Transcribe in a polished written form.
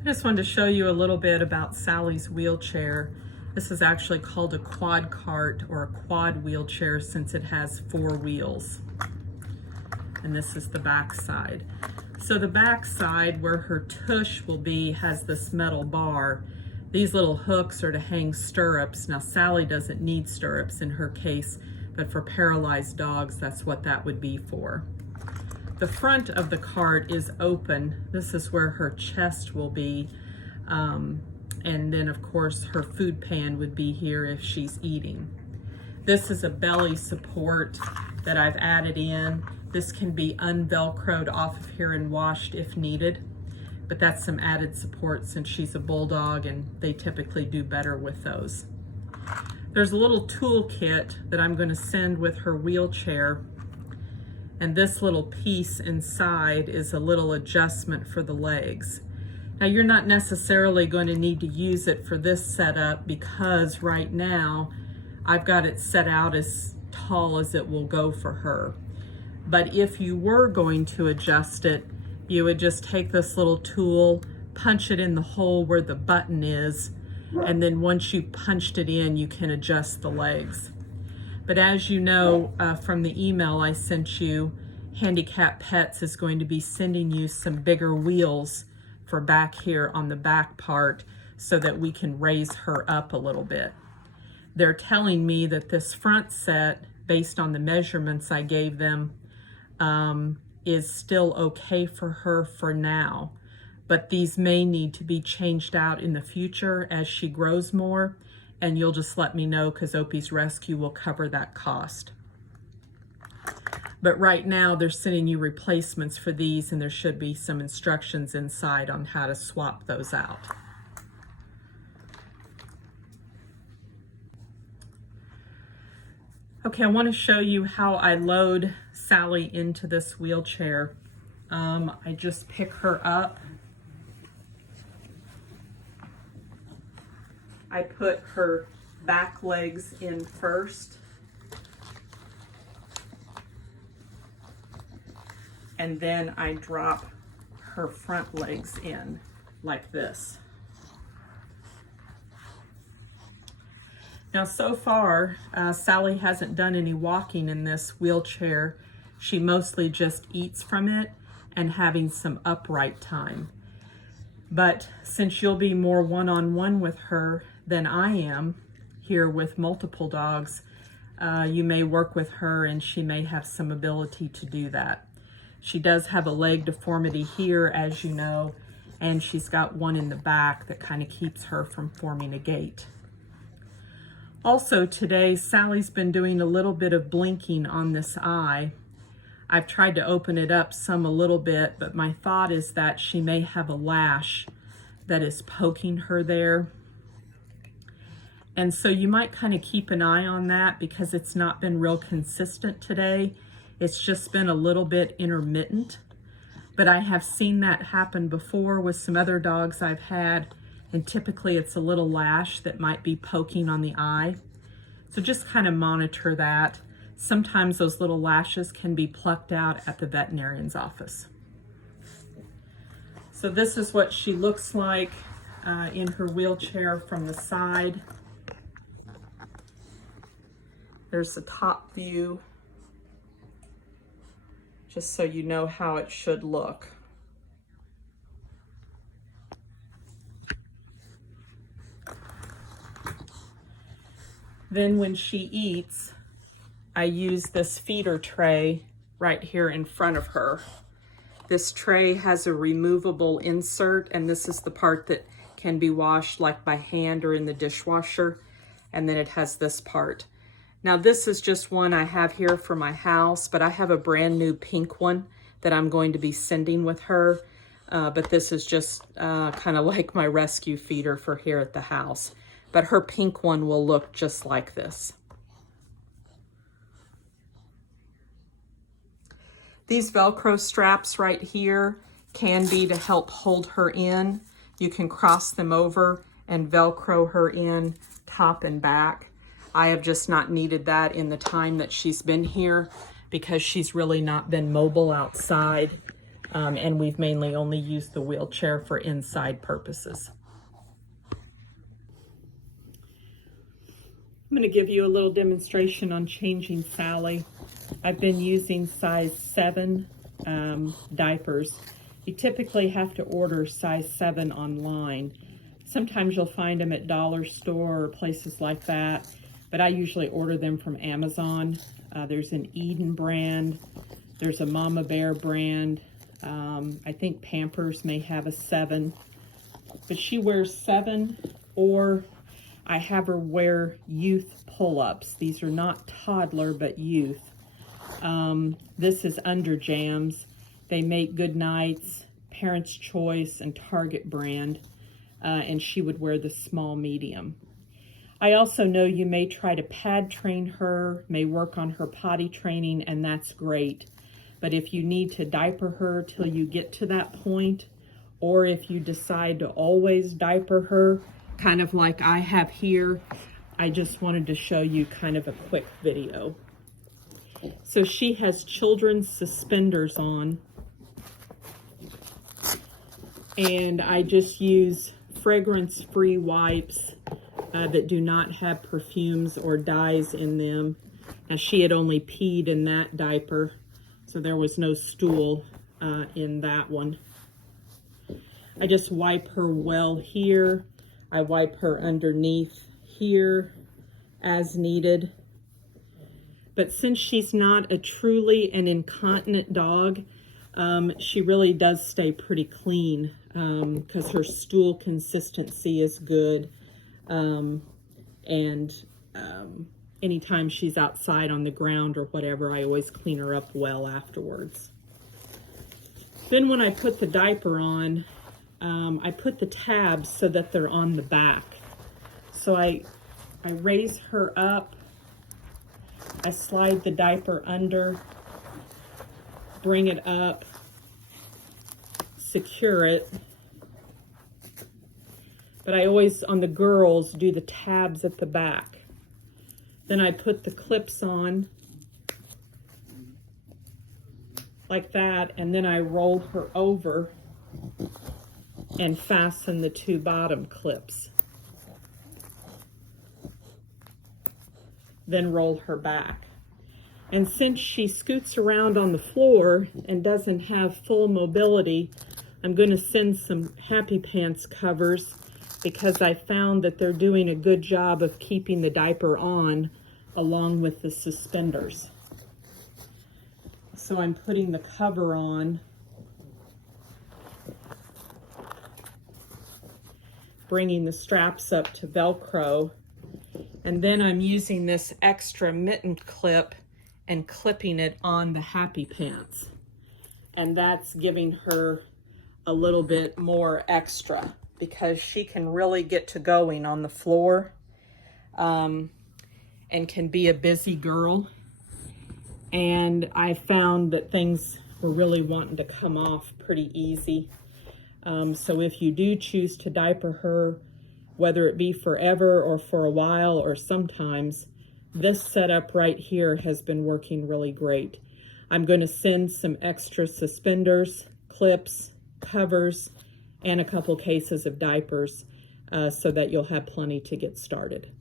I just wanted to show you a little bit about Sally's wheelchair. This is actually called a quad cart or a quad wheelchair since it has 4 wheels. And this is the back side. So the back side where her tush will be has this metal bar. These little hooks are to hang stirrups. Now Sally doesn't need stirrups in her case, but for paralyzed dogs, that's what that would be for. The front of the cart is open. This is where her chest will be. And then of course her food pan would be here if she's eating. This is a belly support that I've added in. This can be unvelcroed off of here and washed if needed, but that's some added support since she's a bulldog and they typically do better with those. There's a little toolkit that I'm going to send with her wheelchair, and this little piece inside is a little adjustment for the legs. Now you're not necessarily going to need to use it for this setup because right now I've got it set out as tall as it will go for her. But if you were going to adjust it, you would just take this little tool, punch it in the hole where the button is, and then once you punched it in, you can adjust the legs. But as you know from the email I sent you, Handicap Pets is going to be sending you some bigger wheels for back here on the back part so that we can raise her up a little bit. They're telling me that this front set, based on the measurements I gave them, is still okay for her for now, but these may need to be changed out in the future as she grows more, and you'll just let me know because Opie's Rescue will cover that cost. But right now they're sending you replacements for these, and there should be some instructions inside on how to swap those out. Okay, I want to show you how I load Sally into this wheelchair. I just pick her up. I put her back legs in first. And then I drop her front legs in like this. Now so far, Sally hasn't done any walking in this wheelchair. She mostly just eats from it and having some upright time. But since you'll be more one-on-one with her than I am here with multiple dogs, you may work with her and she may have some ability to do that. She does have a leg deformity here, as you know, and she's got one in the back that kind of keeps her from forming a gait. Also today, Sally's been doing a little bit of blinking on this eye. I've tried to open it up a little bit, but my thought is that she may have a lash that is poking her there. And so you might kind of keep an eye on that because it's not been real consistent today. It's just been a little bit intermittent, but I have seen that happen before with some other dogs I've had, and typically it's a little lash that might be poking on the eye. So just kind of monitor that. Sometimes those little lashes can be plucked out at the veterinarian's office. So this is what she looks like in her wheelchair from the side. There's the top view, just so you know how it should look. Then when she eats, I use this feeder tray right here in front of her. This tray has a removable insert, and this is the part that can be washed like by hand or in the dishwasher, and then it has this part. Now this is just one I have here for my house, but I have a brand new pink one that I'm going to be sending with her. But this is just kind of like my rescue feeder for here at the house. But her pink one will look just like this. These Velcro straps right here can be to help hold her in. You can cross them over and Velcro her in top and back. I have just not needed that in the time that she's been here because she's really not been mobile outside. and we've mainly only used the wheelchair for inside purposes. I'm going to give you a little demonstration on changing Sally. I've been using size 7 diapers. You typically have to order size 7 online. Sometimes you'll find them at dollar store or places like that, but I usually order them from Amazon. There's an Eden brand, there's a Mama Bear brand. I think Pampers may have a 7, but she wears 7, or I have her wear youth pull-ups. These are not toddler, but youth. This is Under Jams. They make Good Nights, Parents' Choice, and Target brand, and she would wear the small medium. I also know you may try to pad train her, may work on her potty training, and that's great. But if you need to diaper her till you get to that point, or if you decide to always diaper her, kind of like I have here, I just wanted to show you kind of a quick video. So she has children's suspenders on, and I just use fragrance-free wipes that do not have perfumes or dyes in them. Now, she had only peed in that diaper, so there was no stool in that one. I just wipe her well here. I wipe her underneath here as needed. But since she's not a truly an incontinent dog, she really does stay pretty clean because her stool consistency is good. Anytime she's outside on the ground or whatever, I always clean her up well afterwards. Then when I put the diaper on, I put the tabs so that they're on the back. So I raise her up, I slide the diaper under, bring it up, secure it. But I always, on the girls, do the tabs at the back. Then I put the clips on like that, and then I roll her over and fasten the 2 bottom clips. Then roll her back. And since she scoots around on the floor and doesn't have full mobility, I'm going to send some Happy Pants covers because I found that they're doing a good job of keeping the diaper on along with the suspenders. So I'm putting the cover on, bringing the straps up to Velcro, and then I'm using this extra mitten clip and clipping it on the Happy Pants. And that's giving her a little bit more extra because she can really get to going on the floor and can be a busy girl. And I found that things were really wanting to come off pretty easy. So if you do choose to diaper her, whether it be forever or for a while or sometimes, this setup right here has been working really great. I'm going to send some extra suspenders, clips, covers, and a couple cases of diapers so that you'll have plenty to get started.